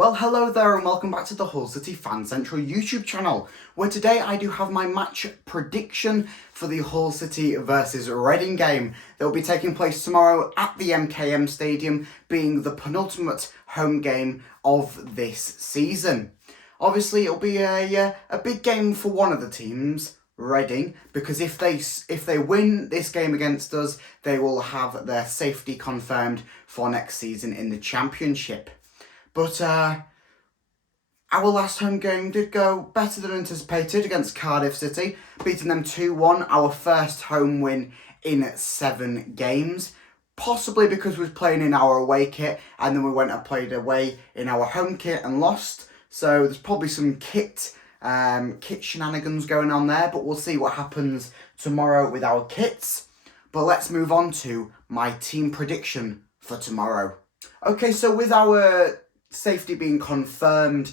Well, hello there and welcome back to the Hull City Fan Central YouTube channel, where today I do have my match prediction for the Hull City versus Reading game that will be taking place tomorrow at the MKM Stadium, being the penultimate home game of this season. Obviously, it'll be a big game for one of the teams, Reading, because if they win this game against us, they will have their safety confirmed for next season in the Championship. But our last home game did go better than anticipated against Cardiff City, beating them 2-1, our first home win in 7 games. Possibly because we was playing in our away kit and then we went and played away in our home kit and lost. So there's probably some kit shenanigans going on there, but we'll see what happens tomorrow with our kits. But let's move on to my team prediction for tomorrow. Okay, so with our safety being confirmed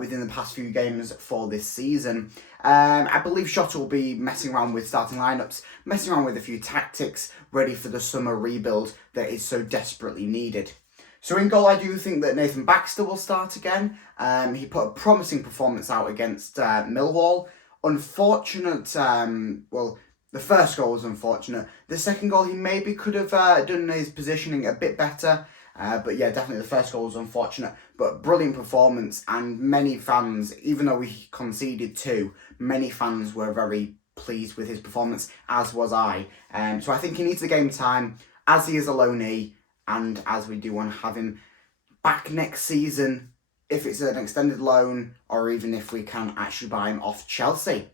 within the past few games for this season, I believe Shota will be messing around with starting lineups, messing around with a few tactics, ready for the summer rebuild that is so desperately needed. So in goal, I do think that Nathan Baxter will start again. He put a promising performance out against Millwall. Unfortunate, the first goal was unfortunate. The second goal, he maybe could have done his positioning a bit better. But yeah, definitely the first goal was unfortunate, but brilliant performance, and many fans, even though we conceded 2, many fans were very pleased with his performance, as was I. So I think he needs the game time, as he is a loanee, and as we do want to have him back next season, if it's an extended loan, or even if we can actually buy him off Chelsea.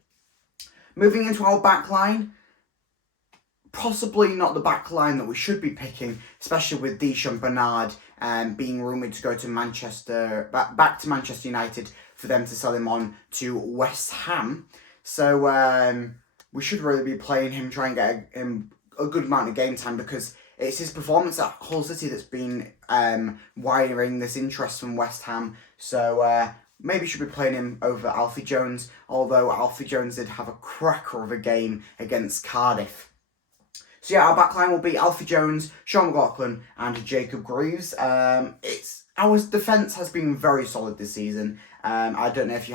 Moving into our back line, possibly not the back line that we should be picking, especially with Dijon Bernard being rumoured to go to back to Manchester United for them to sell him on to West Ham. So we should really be playing him, try and get him a good amount of game time, because it's his performance at Hull City that's been wiring this interest from West Ham. So maybe should be playing him over Alfie Jones, although Alfie Jones did have a cracker of a game against Cardiff. So yeah, our backline will be Alfie Jones, Sean McLaughlin and Jacob Greaves. Our defence has been very solid this season. I don't know if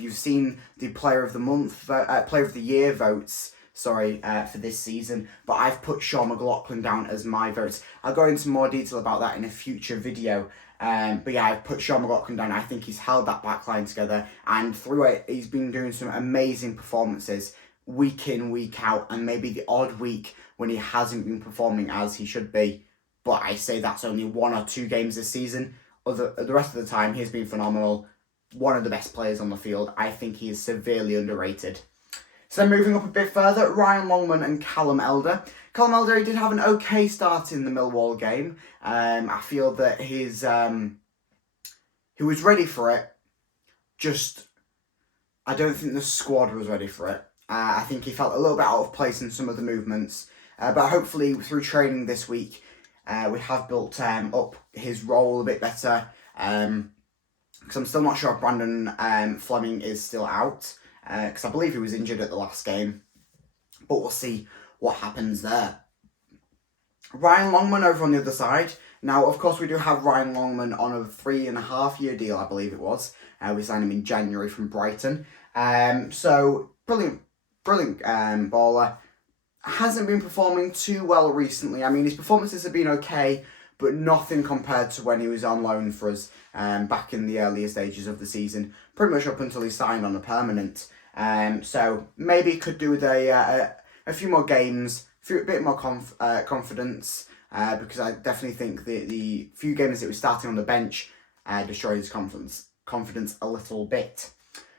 you've seen the Player of the Year votes, for this season, but I've put Sean McLaughlin down as my vote. I'll go into more detail about that in a future video. But yeah, I've put Sean McLaughlin down. I think he's held that backline together, and through it, he's been doing some amazing performances week in, week out, and maybe the odd week when he hasn't been performing as he should be. But I say that's only 1 or 2 games this season. The rest of the time, he's been phenomenal. One of the best players on the field. I think he is severely underrated. So moving up a bit further, Ryan Longman and Callum Elder. Callum Elder, he did have an okay start in the Millwall game. I feel that he was ready for it. Just, I don't think the squad was ready for it. I think he felt a little bit out of place in some of the movements. But hopefully through training this week, we have built up his role a bit better. Because I'm still not sure if Brandon Fleming is still out. Because I believe he was injured at the last game. But we'll see what happens there. Ryan Longman over on the other side. Now, of course, we do have Ryan Longman on a 3.5-year deal, I believe it was. We signed him in January from Brighton. So, brilliant baller. Hasn't been performing too well recently. I mean, his performances have been okay, but nothing compared to when he was on loan for us back in the earlier stages of the season, pretty much up until he signed on a permanent. So maybe he could do with a few more games, a bit more confidence, because I definitely think the few games that he was starting on the bench destroyed his confidence a little bit.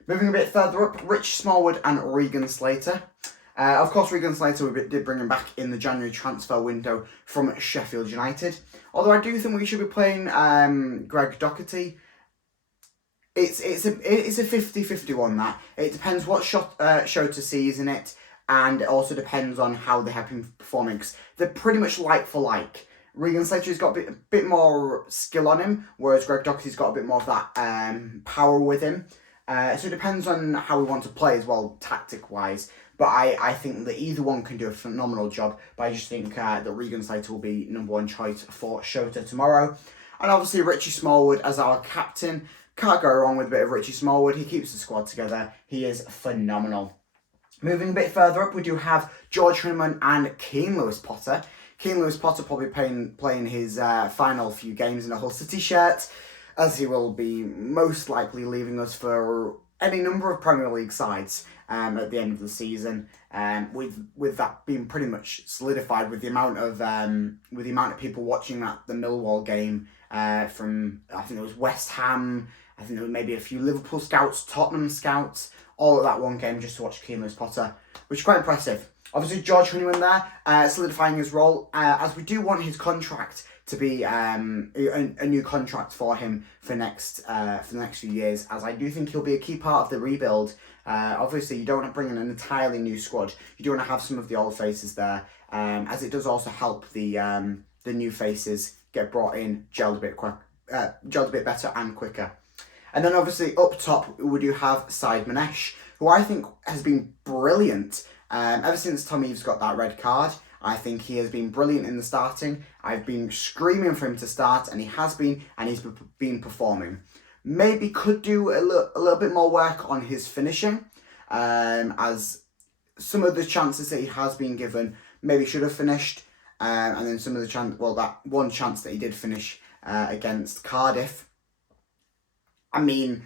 Moving a bit further up, Rich Smallwood and Regan Slater. Of course, Regan Slater, we did bring him back in the January transfer window from Sheffield United. Although I do think we should be playing Greg Doherty. It's a 50-50 one, that. It depends what Shota sees in it, and it also depends on how they have been performing, because they're pretty much like for like. Regan Slater's got a bit more skill on him, whereas Greg Doherty's got a bit more of that power with him. So it depends on how we want to play as well, tactic-wise. But I think that either one can do a phenomenal job. But I just think that Regan Slater will be number 1 choice for Shota tomorrow. And obviously Richie Smallwood as our captain. Can't go wrong with a bit of Richie Smallwood. He keeps the squad together. He is phenomenal. Moving a bit further up, we do have George Honeyman and Keane Lewis-Potter. Keane Lewis-Potter probably playing his final few games in a Hull City shirt, as he will be most likely leaving us for any number of Premier League sides at the end of the season. With that being pretty much solidified with the amount of people watching the Millwall game from, I think it was West Ham, I think there was maybe a few Liverpool scouts, Tottenham scouts, all at that one game just to watch Keane Lewis-Potter, which is quite impressive. Obviously, George Honeyman there, solidifying his role, as we do want his contract to be a new contract for him for the next few years, as I do think he'll be a key part of the rebuild. Obviously, you don't want to bring in an entirely new squad. You do want to have some of the old faces there, as it does also help the new faces get brought in, gelled a bit better and quicker. And then obviously up top, we do have Said Manesh, who I think has been brilliant ever since Tom Eaves got that red card. I think he has been brilliant in the starting. I've been screaming for him to start, and he has been, and he's been performing. Maybe could do a little bit more work on his finishing, as some of the chances that he has been given maybe should have finished, and then some of the that one chance that he did finish against Cardiff. I mean,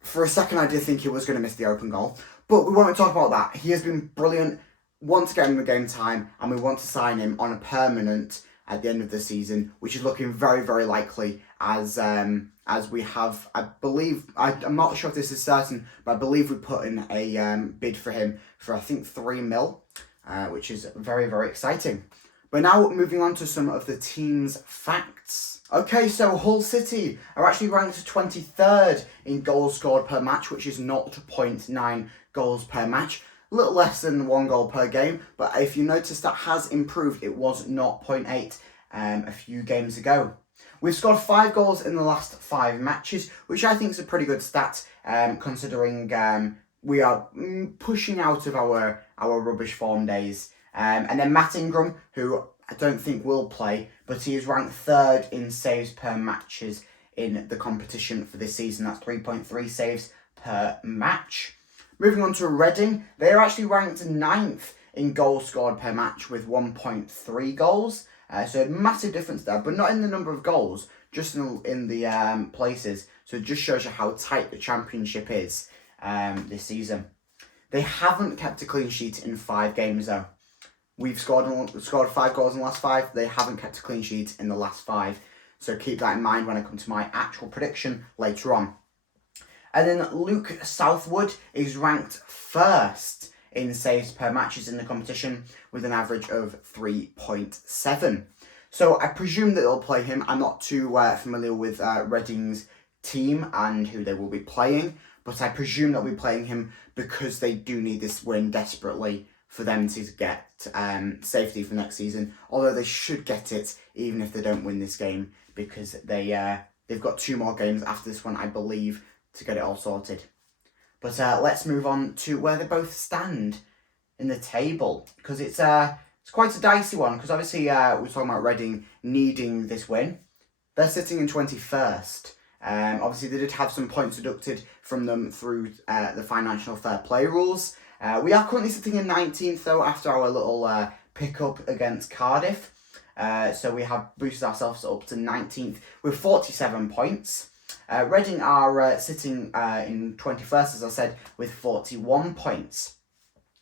for a second I did think he was going to miss the open goal, but we won't talk about that. He has been brilliant. Want to get him the game time, and we want to sign him on a permanent at the end of the season, which is looking very, very likely as we have, I believe, I'm not sure if this is certain, but I believe we put in a bid for him for I think 3 mil, which is very, very exciting. But now moving on to some of the team's facts. Okay, so Hull City are actually ranked 23rd in goals scored per match, which is 0.9 goals per match. A little less than 1 goal per game, but if you notice, that has improved. It was 0.8 a few games ago. We've scored 5 goals in the last 5 matches, which I think is a pretty good stat, considering we are pushing out of our rubbish form days. And then Matt Ingram, who I don't think will play, but he is ranked 3rd in saves per matches in the competition for this season. That's 3.3 saves per match. Moving on to Reading, they are actually ranked 9th in goals scored per match with 1.3 goals. So a massive difference there, but not in the number of goals, just in the places. So it just shows you how tight the championship is this season. They haven't kept a clean sheet in 5 games though. We've scored 5 goals in the last 5. They haven't kept a clean sheet in the last 5. So keep that in mind when I come to my actual prediction later on. And then Luke Southwood is ranked 1st in saves per matches in the competition with an average of 3.7. So I presume that they'll play him. I'm not too familiar with Reading's team and who they will be playing, but I presume they'll be playing him because they do need this win desperately for them to get safety for next season. Although they should get it even if they don't win this game, because they've got 2 more games after this one, I believe, to get it all sorted. But let's move on to where they both stand in the table, because it's quite a dicey one, because obviously we're talking about Reading needing this win. They're sitting in 21st. Obviously they did have some points deducted from them through the financial fair play rules. We are currently sitting in 19th though, after our little pick-up against Cardiff. So we have boosted ourselves up to 19th with 47 points. Reading are sitting in 21st, as I said, with 41 points.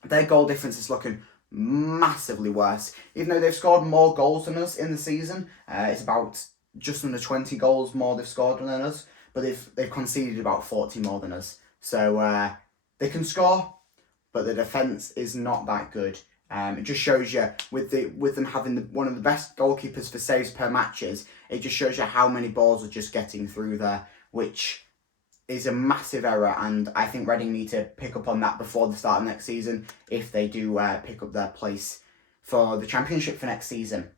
Their goal difference is looking massively worse. Even though they've scored more goals than us in the season, it's about just under 20 goals more they've scored than us, but they've conceded about 40 more than us. So they can score, but the defence is not that good. It just shows you, with them having one of the best goalkeepers for saves per matches, it just shows you how many balls are just getting through there, which is a massive error, and I think Reading need to pick up on that before the start of next season if they do pick up their place for the Championship for next season.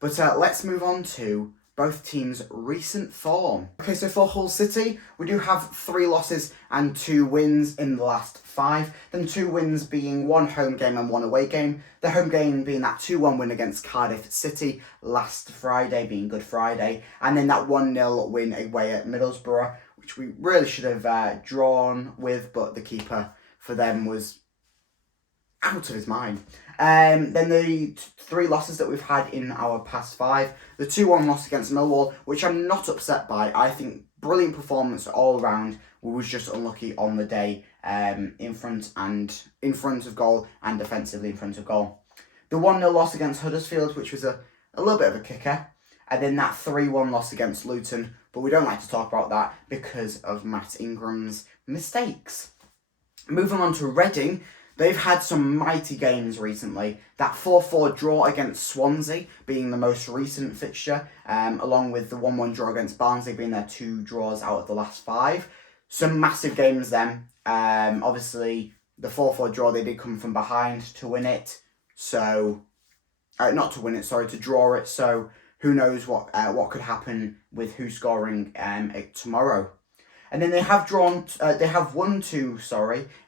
But let's move on to both teams' recent form. Okay, so for Hull City, we do have 3 losses and 2 wins in the last 5. Then 2 wins being 1 home game and 1 away game. The home game being that 2-1 win against Cardiff City last Friday, being Good Friday. And then that 1-0 win away at Middlesbrough, which we really should have drawn with, but the keeper for them was out of his mind. Then the 3 losses that we've had in our past 5. The 2-1 loss against Millwall, which I'm not upset by. I think brilliant performance all round. We was just unlucky on the day, in front of goal and defensively in front of goal. The 1-0 loss against Huddersfield, which was a little bit of a kicker. And then that 3-1 loss against Luton. But we don't like to talk about that because of Matt Ingram's mistakes. Moving on to Reading. They've had some mighty games recently. That 4-4 draw against Swansea being the most recent fixture, along with the 1-1 draw against Barnsley being their 2 draws out of the last 5. Some massive games then. Obviously, the 4-4 draw, they did come from behind to win it. So, not to win it, sorry, to draw it. So, who knows what could happen with who scoring tomorrow. And then they have won 2,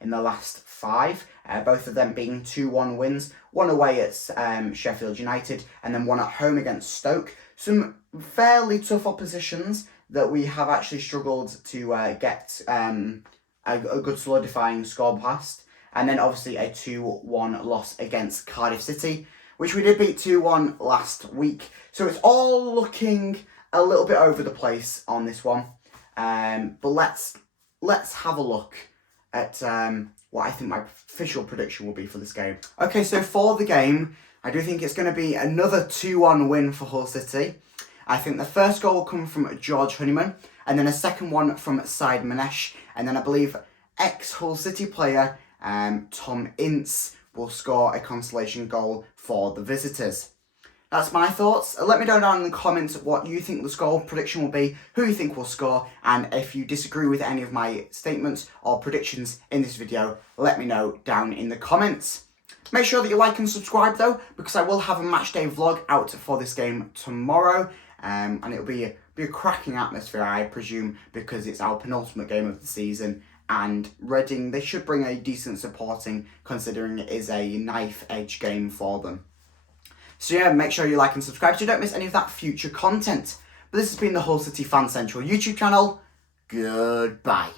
in the last 5. Both of them being 2-1 wins. 1 away at Sheffield United and then 1 at home against Stoke. Some fairly tough oppositions that we have actually struggled to get a good solidifying score past. And then obviously a 2-1 loss against Cardiff City, which we did beat 2-1 last week. So it's all looking a little bit over the place on this one. But let's have a look at what I think my official prediction will be for this game. Okay, so for the game, I do think it's going to be another 2-1 win for Hull City. I think the first goal will come from George Honeyman, and then a second one from Said Manesh, and then I believe ex-Hull City player Tom Ince will score a consolation goal for the visitors. That's my thoughts. Let me know down in the comments what you think the score prediction will be, who you think will score, and if you disagree with any of my statements or predictions in this video, let me know down in the comments. Make sure that you like and subscribe though, because I will have a matchday vlog out for this game tomorrow, and it'll be a cracking atmosphere, I presume, because it's our penultimate game of the season. And Reading, they should bring a decent supporting, considering it is a knife-edge game for them. So yeah, make sure you like and subscribe so you don't miss any of that future content. But this has been the Hull City Fan Central YouTube channel. Goodbye.